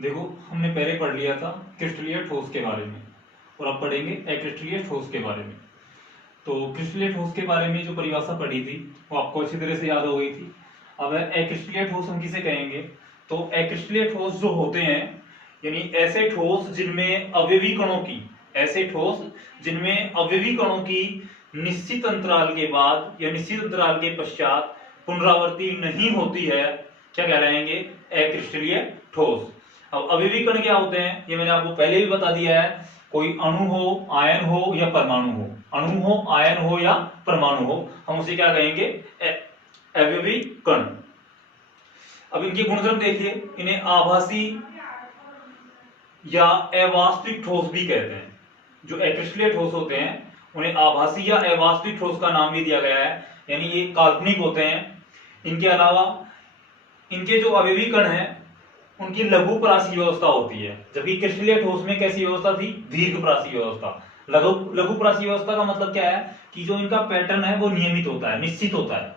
देखो, हमने पहले पढ़ लिया था क्रिस्टलीय ठोस के बारे में और अब पढ़ेंगे अक्रिस्टलीय ठोस के बारे में। तो क्रिस्टलीय ठोस के बारे में जो परिभाषा पढ़ी थी वो आपको अच्छी तरह से याद हो गई थी। अब अक्रिस्टलीय ठोस हम किसे कहेंगे? तो अक्रिस्टलीय ठोस जो होते हैं यानी ऐसे ठोस जिनमें अवयवी कणों की निश्चित अंतराल के बाद या निश्चित अंतराल के पश्चात पुनरावृत्ति नहीं होती है, क्या कहलाएंगे? अक्रिस्टलीय ठोस। अब अवयवी कण क्या होते हैं ये मैंने आपको पहले भी बता दिया है। कोई अणु हो, आयन हो या परमाणु हो, अणु हो, आयन हो या परमाणु हो, हम उसे क्या कहेंगे? अवयवी कण। अब इनके गुणधर्म देखिए, इन्हें आभासी या अवास्तविक ठोस भी कहते हैं। जो अक्रिस्टलीय ठोस होते हैं उन्हें आभासी या अवास्तविक ठोस का नाम भी दिया गया है, यानी ये काल्पनिक होते हैं। इनके अलावा इनके जो अवयवी कण हैं उनकी लघुपरासी व्यवस्था होती है, जबकि क्रिस्टलीय ठोस में कैसी व्यवस्था थी? दीर्घपरासी व्यवस्था। लघुपरासी व्यवस्था का मतलब क्या है कि जो इनका पैटर्न है वो नियमित होता है, निश्चित होता है,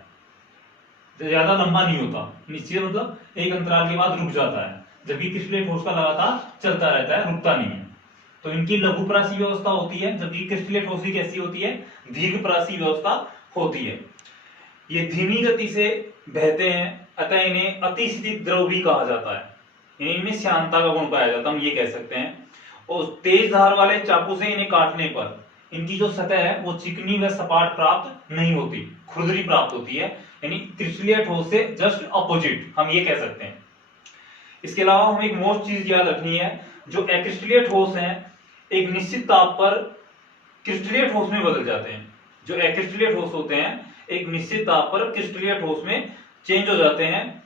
ज्यादा लंबा नहीं होता। निश्चित मतलब एक अंतराल के बाद रुक जाता है, जबकि क्रिस्टलीय ठोस का लगातार चलता रहता है, रुकता नहीं है। तो इनकी लघुपरासी व्यवस्था होती है, जबकि क्रिस्टलीय ठोस की कैसी होती है? दीर्घपरासी व्यवस्था होती है। ये धीमी गति से बहते हैं, अतः इन्हें अतिस्थित द्रव भी कहा जाता है। इनमें श्यानता का गुण पाया जाता है, हम ये कह सकते हैं। और तेज धार वाले चाकू से इन्हें काटने पर इनकी जो सतह है वो चिकनी व सपाट प्राप्त नहीं होती, खुरदरी प्राप्त होती है, यानी क्रिस्टलीय ठोस से जस्ट अपोजिट हम ये कह सकते हैं। इसके अलावा हमें एक मोस्ट चीज याद रखनी है, जो अक्रिस्टलीय ठोस हैं एक निश्चित ताप पर क्रिस्टलीय ठोस में बदल जाते हैं। जो अक्रिस्टलीय ठोस होते हैं एक निश्चित ताप पर क्रिस्टलीय ठोस में चेंज हो जाते हैं।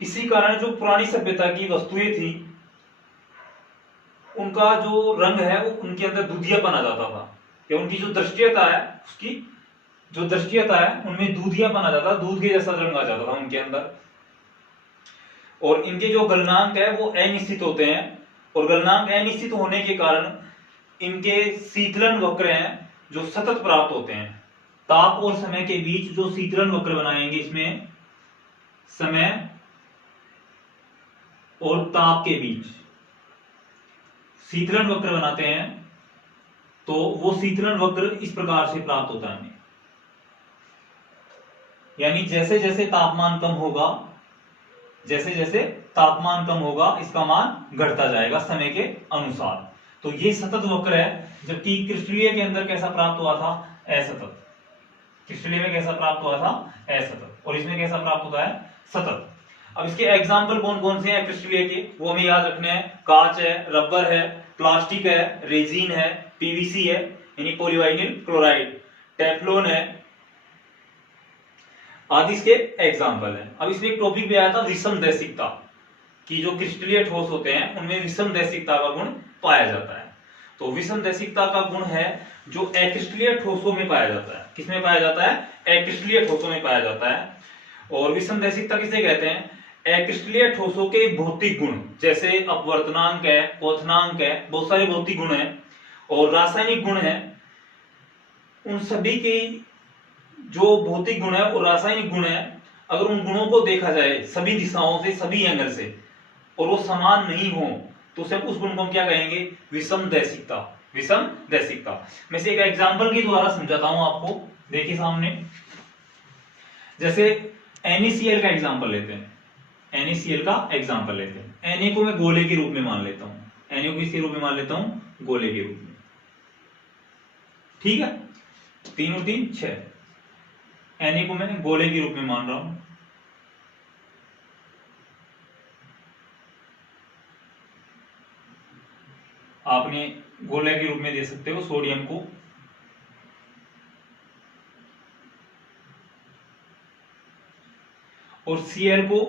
इसी कारण जो पुरानी सभ्यता की वस्तुएं थी उनका जो रंग है वो उनके अंदर दूधियापन आ जाता था, या उनकी जो दृष्टियता है उसकी जो दृष्टियता है उनमें दूधियापन आ जाता, दूध के जैसा रंग आ जाता था उनके अंदर। और इनके जो गलनांक है वो अनिश्चित होते हैं, और गलनांक अनिश्चित होने के कारण इनके शीतलन वक्र हैं जो सतत प्राप्त होते हैं। ताप और समय के बीच जो शीतलन वक्र बनाएंगे, इसमें समय और ताप के बीच शीतलन वक्र बनाते हैं, तो वो शीतलन वक्र इस प्रकार से प्राप्त होता है, यानी जैसे जैसे तापमान कम होगा इसका मान घटता जाएगा समय के अनुसार। तो ये सतत वक्र है, जबकि क्रिस्टलीय के अंदर कैसा प्राप्त हुआ था? असतत। क्रिस्टलीय में कैसा प्राप्त हुआ था? असतत। और इसमें कैसा प्राप्त होता है? सतत। अब इसके एग्जाम्पल कौन कौन से हैं क्रिस्टलीय के, वो हमें याद रखने हैं। कांच है, रबर है, प्लास्टिक है, रेजिन है, पीवीसी है यानी पॉलीविनाइल क्लोराइड, टेफ्लॉन है आदि इसके एग्जाम्पल है। अब इसमें एक टॉपिक भी आया था विषमदैशिकता, कि जो क्रिस्टलीय ठोस होते हैं उनमें विषमदैशिकता का गुण पाया जाता है। तो विषमदैशिकता का गुण है जो अक्रिस्टलीय ठोसों में पाया जाता है। किसमें पाया जाता है? अक्रिस्टलीय ठोसों में पाया जाता है। और विषमदैशिकता किसे कहते हैं? अक्रिस्टलीय ठोसों के भौतिक गुण, जैसे अपवर्तनांक है, क्वथनांक है, बहुत सारे भौतिक गुण हैं और रासायनिक गुण है। उन सभी के जो भौतिक गुण है और रासायनिक गुण है, अगर उन गुणों को देखा जाए सभी दिशाओं से, सभी एंगल से, और वो समान नहीं हो, तो उसे उस गुण को हम क्या कहेंगे? विषमदैशिकता। विषमदैशिकता। मैं से एक एग्जांपल के द्वारा समझाता हूं आपको। देखिए सामने, जैसे NaCl का एग्जांपल लेते हैं। NaCl का एग्जांपल लेते हैं। Na को मैं गोले के रूप में मान लेता हूं। Na को किसके रूप में मान लेता हूं? गोले के रूप में। ठीक है, 3 और 3 6। Na को मैं गोले के रूप में मान रहा हूं। आपने गोले के रूप में दे सकते हो सोडियम को, और Cl को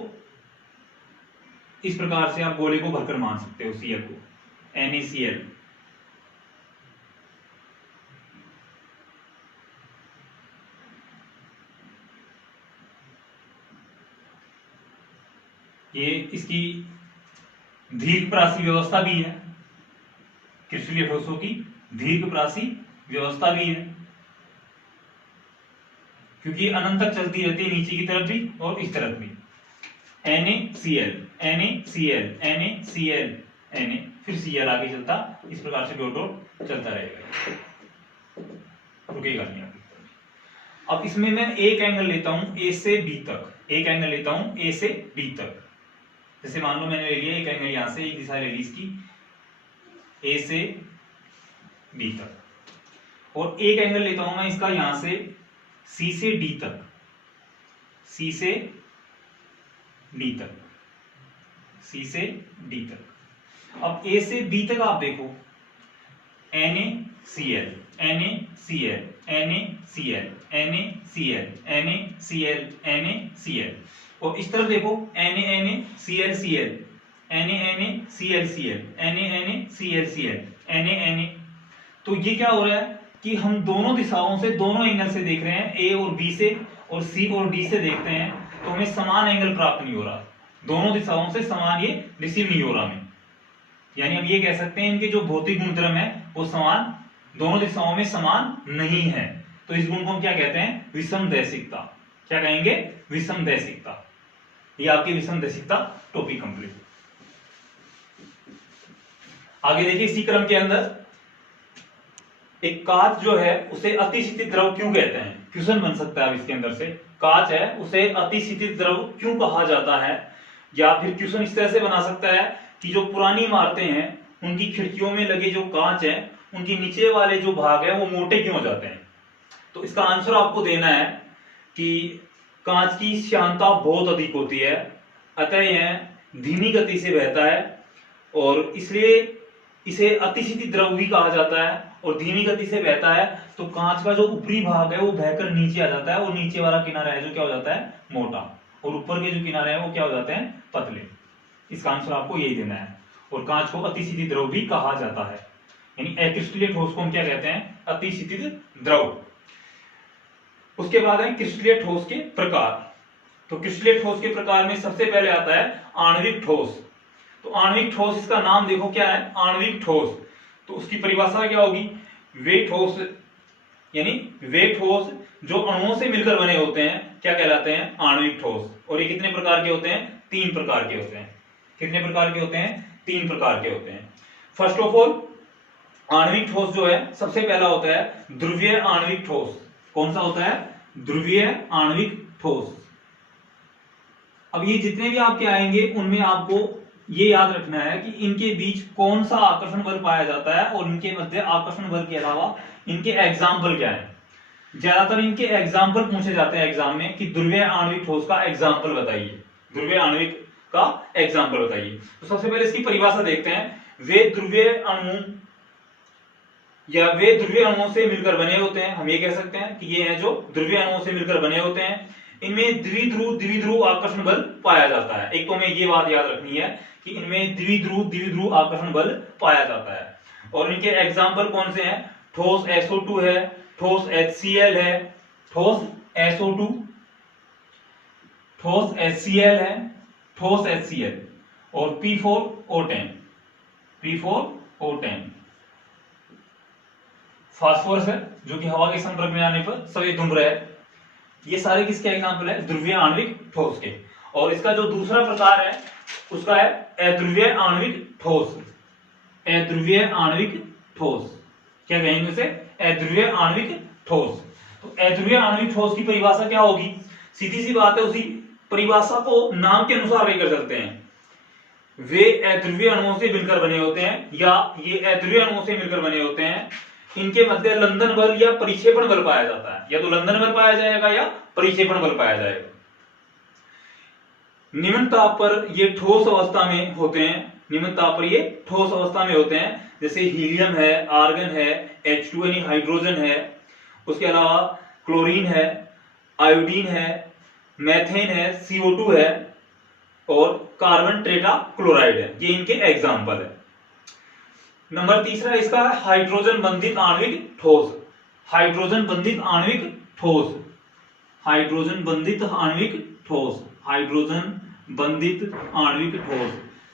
इस प्रकार से आप गोले को भरकर मान सकते हो। Cl को NaCl। ये इसकी दीर्घपरासी व्यवस्था भी है, क्रिस्टलीय ठोसों की दीर्घपरासी व्यवस्था भी है, क्योंकि अनंत तक चलती रहती है, नीचे की तरफ भी और इस तरफ भी। NaCl, NaCl, NaCl, Na, फिर Cl आगे चलता, इस प्रकार से डॉट डॉट चलता रहेगा, रुकेगा नहीं आगे। अब इसमें मैं एक एंगल लेता हूं A से B तक, एक एंगल लेता हूं A से B तक। जैसे मान लो मैंने ले लिया एक एंगल यहां से, एक दिशा ले ली इसकी A से B तक, और एक एंगल लेता हूं मैं इसका यहां से C से D तक, C से D तक, C से D तक। अब A से B तक आप देखो NaCl, NaCl, NaCl, NaCl, NaCl, NaCl, और इस तरफ देखो NaNaClCl, NaNaClCl, NaNaClCl, Na। तो ये क्या हो रहा है कि हम दोनों दिशाओं से, दोनों एंगल से देख रहे हैं, A और B से और C और D से देखते हैं, तो हमें समान एंगल प्राप्त नहीं हो रहा, दोनों दिशाओं से समान ये रिसीव नहीं हो रहा हमें। यानी हम ये कह सकते हैं इनके जो भौतिक गुणधर्म है वो समान, दोनों दिशाओं में समान नहीं है। तो इस गुण को हम क्या कहते हैं? विषमदैशिकता। क्या कहेंगे? विषमदैशिकता। ये आपकी विषमदैशिकता टॉपिक कंप्लीट। आगे देखिए इसी क्रम के अंदर एक कांच जो है उसे अतिशीतित द्रव क्यों कहते हैं? क्वेश्चन बन सकता है अब इसके अंदर से, कांच है उसे अतिशीतित द्रव क्यों कहा जाता है? या फिर क्वेश्चन इस तरह से बना सकता है कि जो पुरानी इमारतें हैं उनकी खिड़कियों में लगे जो कांच है उनके नीचे वाले जो भाग है वो मोटे क्यों हो जाते हैं? तो इसका आंसर आपको देना है कि कांच की श्यानता बहुत अधिक होती है, अतः यह धीमी गति से बहता है और इसलिए इसे अतिशीतित द्रव भी कहा जाता है। और धीमी गति से बहता है तो कांच का जो ऊपरी भाग है वो बहकर नीचे आ जाता है और नीचे वाला किनारा है जो क्या हो जाता है? मोटा, और ऊपर के जो किनारे हैं वो क्या हो जाते हैं? पतले। इसका आंसर आपको यही देना है। और कांच को अतिशीतित द्रव भी कहा जाता है, यानी अक्रिस्टलीय ठोस को हम क्या कहते हैं? अतिशीतित द्रव। उसके बाद है क्रिस्टलीय ठोस के प्रकार। तो क्रिस्टलीय ठोस के प्रकार में सबसे पहले आता है आणविक ठोस। तो आणविक ठोस, इसका नाम देखो क्या है? आणविक ठोस। तो उसकी परिभाषा क्या होगी? वे ठोस, यानी वे ठोस जो अणुओं से मिलकर बने होते हैं क्या कहलाते हैं? आणविक ठोस। और ये कितने प्रकार के होते हैं? 3 प्रकार के होते हैं। कितने प्रकार के होते हैं? 3 प्रकार के होते हैं। फर्स्ट ऑफ ऑल आणविक ठोस जो है सबसे पहला होता है ध्रुवीय आणविक ठोस। कौन सा होता है? ध्रुवीय आणविक ठोस। अब ये जितने भी आपके आएंगे उनमें आपको ये याद रखना है कि इनके बीच कौन सा आकर्षण बल पाया जाता है और इनके मध्य आकर्षण बल के अलावा इनके एग्जाम्पल क्या है। ज्यादातर इनके एग्जाम्पल पूछे जाते हैं एग्जाम में कि ध्रुवीय आणविक ठोस का एग्जाम्पल बताइए, ध्रुवीय आणविक का एग्जाम्पल बताइए। तो सबसे पहले इसकी परिभाषा देखते हैं। वे ध्रुवीय अणु या वे ध्रुवीय अणुओं से मिलकर बने होते हैं। हम ये कह सकते हैं कि ये हैं जो ध्रुवीय अणुओं से मिलकर बने होते हैं। इनमें द्विध्रुव आकर्षण बल पाया जाता है। एक तो हमें ये बात याद रखनी है कि इनमें द्विध्रुव आकर्षण बल पाया जाता है। और इनके एग्जाम्पल कौन से हैं? ठोस SO2 है, ठोस HCl है, ठोस SO2, ठोस HCl है, ठोस HCl और P4O10, P4O10। फास्फोरस है जो कि हवा के संपर्क में आने पर सभी धूम्र है। ये सारे किसके एग्जाम्पल है? ध्रुवीय आणविक ठोस के। और इसका जो दूसरा प्रकार है उसका है अध्रुवीय आणविक ठोस। अध्रुवीय आणविक ठोस क्या कहेंगे उसे? अध्रुवीय आणविक ठोस। तो अध्रुवीय आणविक ठोस की परिभाषा क्या होगी? सीधी सी बात है, उसी परिभाषा को नाम के अनुसार लेकर चलते हैं। वे अध्रुवीय अणुओं से मिलकर बने होते हैं या ये अध्रुवीय अणुओं से मिलकर बने होते हैं। इनके मध्य लंदन बल या परिक्षेपण बल पाया जाता है। या तो लंदन बल पाया जाएगा या परिक्षेपण बल पाया जाएगा। निम्न ताप पर ये ठोस अवस्था में होते हैं। निम्न ताप पर ये ठोस अवस्था में होते हैं। जैसे हीलियम है, आर्गन है, H2 यानी हाइड्रोजन है, उसके अलावा क्लोरीन है, आयोडीन है, मेथेन है, CO2 है और कार्बन टेट्रा क्लोराइड है। ये इनके एग्जाम्पल है। नंबर तीसरा इसका है हाइड्रोजन बंधित आणविक ठोस। हाइड्रोजन बंधित आणविक ठोस, हाइड्रोजन बंधित आणविक ठोस, हाइड्रोजन बंधित आणविक ठोस।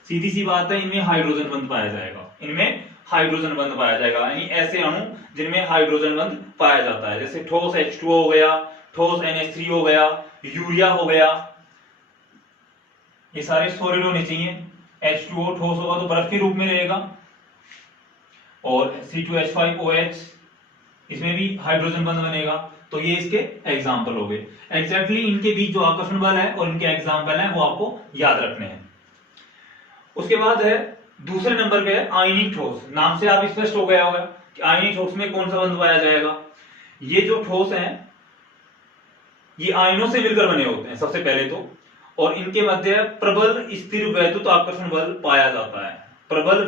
सीधी सी बात है, इनमें हाइड्रोजन बंध पाया जाएगा। इनमें हाइड्रोजन बंध पाया जाएगा, यानी ऐसे अणु जिनमें हाइड्रोजन बंध पाया जाता है। जैसे ठोस H2O हो गया, ठोस NH3 हो गया, यूरिया हो गया, ये सारे सॉलिड होने चाहिए। H2O ठोस होगा तो बर्फ के रूप में रहेगा, और C2H5OH इसमें भी हाइड्रोजन बंध बनेगा। तो ये इसके एग्जाम्पल हो गए। एग्जैक्टली इनके बीच जो आकर्षण बल है और इनके एग्जाम्पल है वो आपको याद रखने हैं। उसके बाद है दूसरे नंबर पे है आयनिक ठोस। नाम से आप स्पष्ट हो गया होगा कि आयनिक ठोस में कौन सा बंध पाया जाएगा। ये जो ठोस हैं ये आयनों से मिलकर बने होते हैं सबसे पहले तो, और इनके मध्य प्रबल स्थिर वैद्युत आकर्षण बल पाया जाता है। प्रबल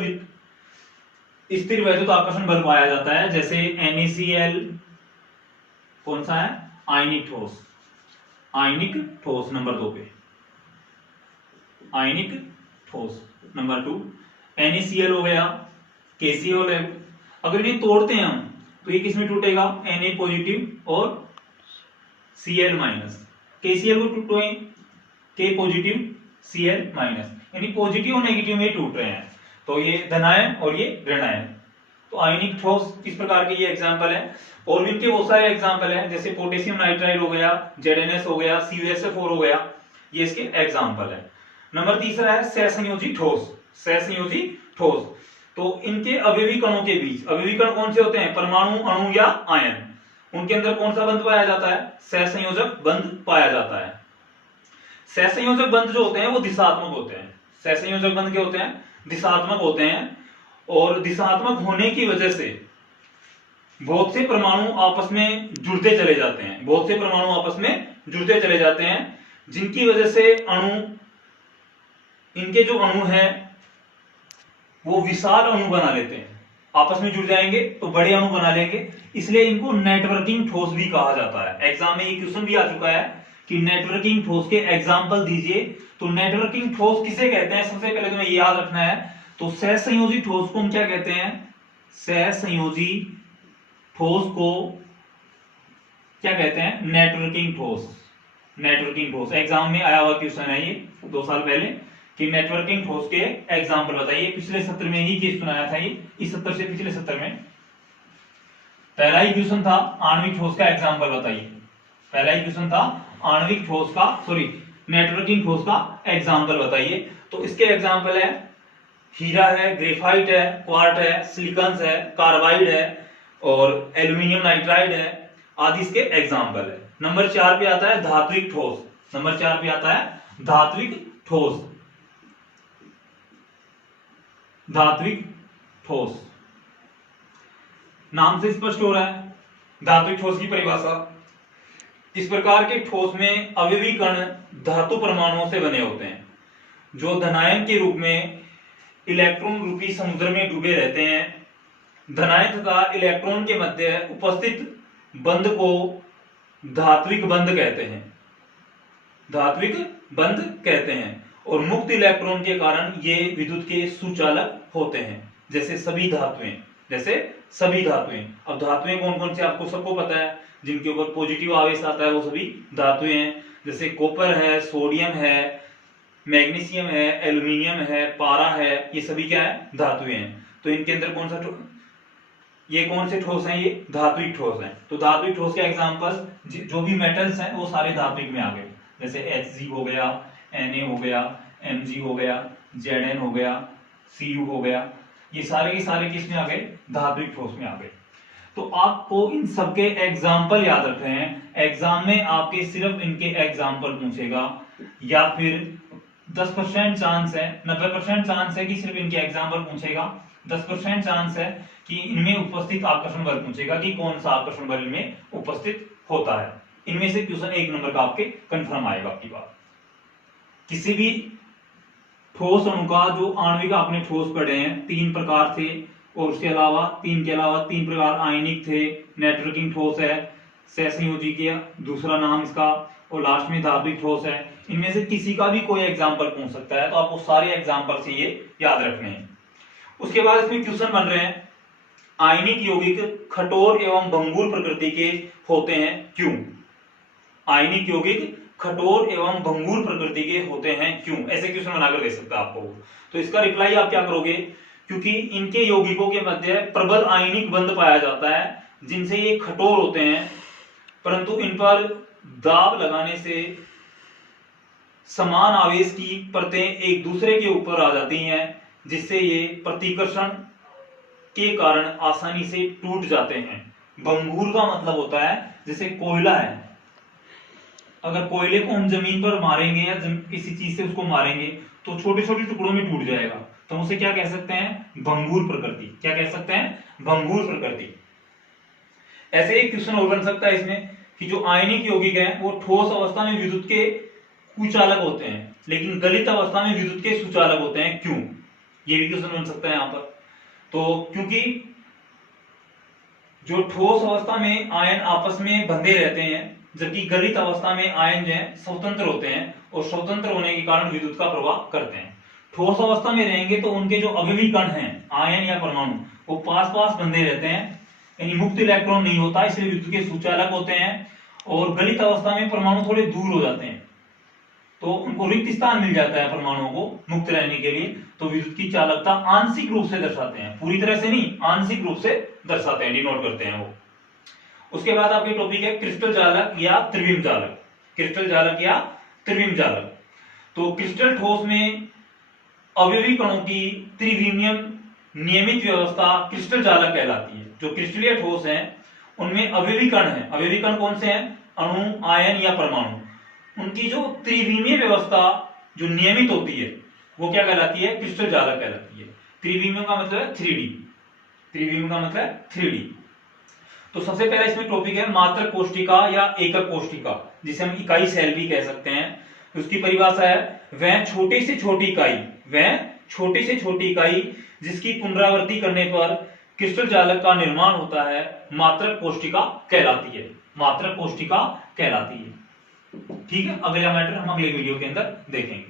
स्थिर वैद्युत आकर्षण बल पाया जाता है, जैसे NaCl कौन सा है, आयनिक ठोस। आयनिक ठोस नंबर 2 पे, आयनिक ठोस नंबर 2 NaCl हो गया, KCl है। अगर इन्हें तोड़ते हैं हम तो ये किसमें टूटेगा, Na पॉजिटिव और Cl माइनस। KCl को टूटे K पॉजिटिव Cl माइनस, यानी पॉजिटिव और नेगेटिव में टूट रहे हैं। तो ये धनायन और ये ऋणायन। तो आयनिक ठोस इस प्रकार के ये एग्जांपल है, और भी इनके बहुत सारे एग्जांपल हैं, जैसे पोटेशियम नाइट्राइड हो गया, ZnS हो गया, CuSO4 हो गया, ये इसके एग्जांपल है। नंबर तीसरा है सहसंयोजी ठोस। सहसंयोजी ठोस, तो इनके अवयवी कणों के बीच, अवयवी कण कौन से होते हैं, परमाणु, अणु या आयन, उनके अंदर कौन सा बंध पाया जाता है, सहसंयोजक बंध पाया जाता है। सहसंयोजक बंध जो होते हैं वो दिशात्मक होते हैं। सहसंयोजक बंध क्या होते हैं, दिशात्मक होते हैं, और दिशात्मक होने की वजह से बहुत से परमाणु आपस में जुड़ते चले जाते हैं। बहुत से परमाणु आपस में जुड़ते चले जाते हैं, जिनकी वजह से अणु, इनके जो अणु हैं वो विशाल अणु बना लेते हैं। आपस में जुड़ जाएंगे तो बड़े अणु बना लेंगे, इसलिए इनको नेटवर्किंग ठोस भी कहा जाता है। एग्जाम में ये क्वेश्चन भी आ चुका है कि नेटवर्किंग ठोस के एग्जाम्पल दीजिए। तो नेटवर्किंग ठोस किसे कहते हैं, सबसे पहले तुम्हें याद रखना है। तो सहसंयोजी ठोस को हम क्या कहते हैं, सहसंयोजी ठोस को क्या कहते हैं, नेटवर्किंग ठोस। नेटवर्किंग ठोस एग्जाम में आया हुआ क्वेश्चन है ये 2 साल पहले, कि नेटवर्किंग ठोस के एग्जाम्पल बताइए। पिछले सत्र में ही क्वेश्चन आया था ये, इस सत्र से पिछले सत्र में पहला ही क्वेश्चन था आणविक ठोस का एग्जाम्पल बताइए। पहला ही क्वेश्चन था आणविक ठोस का, सॉरी नेटवर्किंग ठोस का एग्जाम्पल बताइए। तो इसके एग्जाम्पल है हीरा है, ग्रेफाइट है, क्वार्ट है, सिलिकॉन है, कार्बाइड है और एल्यूमिनियम नाइट्राइड है आदि इसके एग्जाम्पल है। नंबर 4 पे आता है धात्विक ठोस। नंबर 4 पे आता है धात्विक ठोस। धात्विक ठोस नाम से स्पष्ट हो रहा है धात्विक ठोस की परिभाषा। इस प्रकार के ठोस में अवयवी कण धातु परमाणुओं से बने होते हैं, जो धनायन के रूप में इलेक्ट्रॉन रूपी समुद्र में डूबे रहते हैं। धनायन तथा इलेक्ट्रॉन के मध्य उपस्थित बंध को धात्विक बंध कहते हैं। धात्विक बंध कहते हैं, और मुक्त इलेक्ट्रॉन के कारण ये विद्युत के सुचालक होते हैं, जैसे सभी धातुएं। जैसे सभी धातुएं, अब धातुएं कौन कौन सी आपको सबको पता है, जिनके ऊपर पॉजिटिव आवेश आता है वो सभी धातुएं हैं, जैसे कॉपर है, सोडियम है, मैग्नीशियम है, एल्यूमिनियम है, पारा है, ये सभी क्या है, धातुएं हैं। तो इनके अंदर कौन सा ये कौन से ठोस हैं, ये धात्विक ठोस हैं। तो धात्विक ठोस के एग्जांपल जो भी मेटल्स हैं वो सारे धात्विक में आ गए, जैसे Hg हो गया, Na हो गया, Mg हो गया, Zn हो गया, Cu हो गया, ये सारे के सारे किस में आ गए, धात्विक ठोस में आ गए। तो आपको इन सबके एग्जाम्पल याद रखने हैं। एग्जाम में आपके सिर्फ इनके एग्जाम्पल पूछेगा, या फिर 10% चांस है, 90% चांस है कि सिर्फ इनके एग्जाम्पल पूछेगा, 10% चांस है कि इनमें उपस्थित आकर्षण बल पूछेगा कि कौन सा आकर्षण बल इनमें उपस्थित होता है। इनमें से क्वेश्चन 1 नंबर का आपके कंफर्म आएगा आपकी बात। किसी भी ठोस अणु का, जो आणविक आपने ठोस पढ़े हैं 3 प्रकार थे, और उसके अलावा 3 के अलावा 3 प्रकार आयनिक थे, नेटवर्किंग ठोस है, सहसंयोजी के दूसरा नाम इसका, और लास्ट में धात्विक ठोस है। इनमें से किसी का भी कोई एग्जाम्पल पूछ सकता है, तो आपको सारे एग्जाम्पल से ये याद रखने हैं। उसके बाद इसमें क्वेश्चन बन रहे हैं, आयनिक यौगिक कठोर एवं भंगुर प्रकृति के होते हैं क्यों। आयनिक यौगिक कठोर एवं भंगुर प्रकृति के होते हैं क्यों, ऐसे क्वेश्चन बनाकर दे सकता है आपको। तो इसका रिप्लाई आप क्या करोगे, क्योंकि इनके यौगिकों के मध्य प्रबल आयनिक बंध पाया जाता है, जिनसे ये कठोर होते हैं, परंतु इन पर दाब लगाने से समान आवेश की परतें एक दूसरे के ऊपर आ जाती हैं, जिससे ये प्रतिकर्षण के कारण आसानी से टूट जाते हैं। भंगुर का मतलब होता है जैसे कोयला है, अगर कोयले को हम जमीन पर मारेंगे या किसी चीज से उसको मारेंगे तो छोटे छोटे टुकड़ों में टूट जाएगा, तो हम उसे क्या कह सकते हैं? भंगुर प्रकृति। क्या कह सकते हैं? भंगुर प्रकृति। ऐसे एक क्वेश्चन और बन सकता है इसमें कि जो आयनिक यौगिक हैं वो ठोस अवस्था में विद्युत के कुचालक होते हैं, लेकिन गलित अवस्था में विद्युत के सुचालक होते हैं, क्यों? ये भी क्वेश्चन बन सकता है यहां पर। तो क्योंकि जो ठोस अवस्था में आयन आपस में बंधे रहते हैं, जबकि गलित अवस्था में आयन जो है स्वतंत्र होते हैं, और स्वतंत्र होने के कारण विद्युत का प्रवाह करते हैं। ठोस अवस्था में रहेंगे तो उनके जो अवयवी कण हैं, आयन या परमाणु, वो पास पास बंधे रहते हैं, यानी मुक्त इलेक्ट्रॉन नहीं होता, इसलिए विद्युत के सुचालक होते हैं। और गलित अवस्था में परमाणु थोड़े दूर हो जाते हैं, तो उनको रिक्त स्थान मिल जाता है परमाणुओं को मुक्त रहने के लिए, तो विद्युत की चालकता आंशिक रूप से दर्शाते हैं, पूरी तरह से नहीं, आंशिक रूप से दर्शाते हैं, डिनोट करते हैं वो। उसके बाद आपके टॉपिक है क्रिस्टल जालक या त्रिविम जालक। क्रिस्टल जालक या त्रिविम जालक। तो क्रिस्टल ठोस में अवयवी कणों की त्रिविमीय नियमित व्यवस्था क्रिस्टल जालक कहलाती है। जो क्रिस्टलीय ठोस हैं उनमें अवयवी कण हैं। अवयवी कण कौन से हैं? अणु, आयन या परमाणु। उनकी जो त्रिविमीय व्यवस्था जो नियमित होती है वो क्या कहलाती है? क्रिस्टल जालक कहलाती है। त्रिविमीय का मतलब है 3D। त्रिविमीय का मतलब है 3D। तो सबसे पहला इसमें टॉपिक है मात्रक कोष्टिका या एकक कोष्टिका, जिसे हम इकाई सेल भी कह सकते हैं। उसकी परिभाषा है वह छोटी से छोटी इकाई, वह छोटी से छोटी इकाई जिसकी पुनरावृत्ति करने पर क्रिस्टल जालक का निर्माण होता है, मात्रक कोष्टिका कहलाती है। मात्रक कोष्टिका कहलाती है। ठीक है, अगला मैटर हम अगले वीडियो के अंदर देखेंगे।